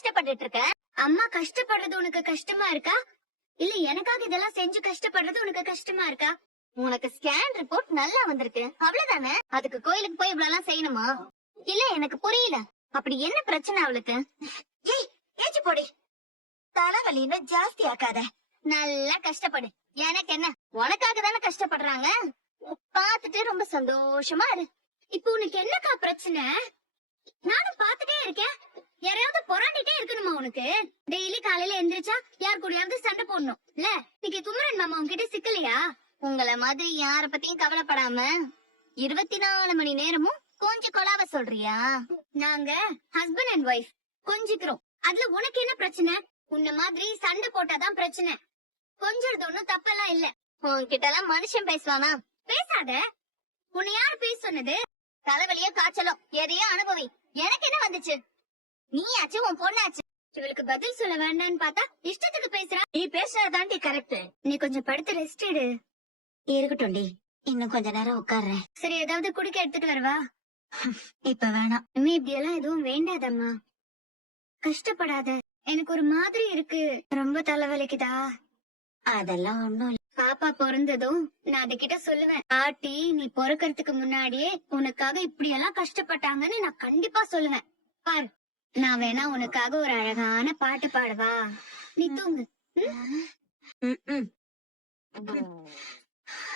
கஷ்டப்பட்டுட்டு இருக்க? அம்மா கஷ்டப்படுறது உனக்கு கஷ்டமா இருக்கா, இல்ல எனக்காக இதெல்லாம் செஞ்சு கஷ்டப்படுறது உனக்கு கஷ்டமா இருக்கா? உனக்கு ஸ்கேன் ரிப்போர்ட் நல்லா வந்திருக்கு, அவ்வளவுதானே? அதுக்கு கோயிலுக்கு போய் இவ்வளவு எல்லாம் செய்யணுமா? இல்ல எனக்கு புரியல, அப்படி என்ன பிரச்சனை அவளுக்கு? ஏய் ஏச்சு போடி, தலைவலின்னு ஜாஸ்தி ஆக்காத. நல்லா கஷ்டப்படு, எனக்கு என்ன? உனக்காக தானே கஷ்டப்படுறாங்க, பாத்துட்டு ரொம்ப சந்தோஷமா இரு. இப்ப உனக்கு என்னக்கா பிரச்சனை? நானும் பாத்துட்டே இருக்கேன், யாரையாவது பொறாண்டிட்டே இருக்கணுமா உனக்கு? டெய்லி காலையில எந்திரிச்சா யார் கூடயாவது சண்டை போடணும் இல்ல? இன்னைக்கு குமரன் மாமா உன்கிட்ட சிக்கலையா? உங்கள மாதிரி யார பத்தியும் கவலைப்படாம 24 மணி நேரமும் கொஞ்சம் கொலாவ சொல்றியா? நாங்க ஹஸ்பண்ட் அண்ட் ஒய்ஃப் கொஞ்சிக்கிறோம், அதுல உனக்கு என்ன பிரச்சனை? உன்ன மாதிரி சண்டை போட்டாதான் பிரச்சனை. கொஞ்சறது ஒண்ணும் தப்பெல்லாம் இல்ல. உன்கிட்ட எல்லாம் மனுஷன் பேசுவானா? பேசாத. உன்னை யார் பேச சொன்னது? தலைவலியோ காய்ச்சலோ எதையோ அனுபவி, எனக்கு என்ன வந்துச்சு? நீயாச்சு உன் பொண்ணாச்சு. இவளுக்கு பதில் சொல்ல வேண்டான்னு பார்த்தா இஷ்டத்துக்கு பேசுறா. நீ பேசுறதாண்டி கரெக்ட். நீ கொஞ்சம் படுத்து ரெஸ்ட் எடு. இருக்கட்டும்டி, இன்னும் கொஞ்ச நேரம் உட்கார்றேன். சரி, ஏதாவது குடிக்க எடுத்துட்டு வரவா? இப்ப வேணாம். இனிமே இப்படி எல்லாம் எதுவும் வேண்டாதம்மா, கஷ்டப்படாத. எனக்கு ஒரு மாதிரி இருக்கு, ரொம்ப தலைவலிக்குதா? அதெல்லாம் ஒண்ணும் இல்ல. பாப்பா பிறந்ததும் நான் அதுகிட்ட சொல்லுவேன், பாட்டி நீ பிறக்கறதுக்கு முன்னாடியே உனக்காக இப்படி எல்லாம் கஷ்டப்பட்டாங்கன்னு நான் கண்டிப்பா சொல்லுவேன். பாரு, நான் வேணா உனக்காக ஒரு அழகான பாட்டு பாடவா? நீ தூங்கு.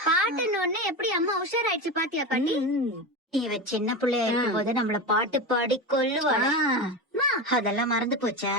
பாட்டுன்னு ஒண்ணு எப்படி அம்மா உஷாராயிடுச்சு பாத்தியா பாட்டி? இவ சின்ன பிள்ளையா இருக்கும் போது நம்மள பாட்டு பாடி கொல்லுவாளா? அதெல்லாம் மறந்து போச்சா?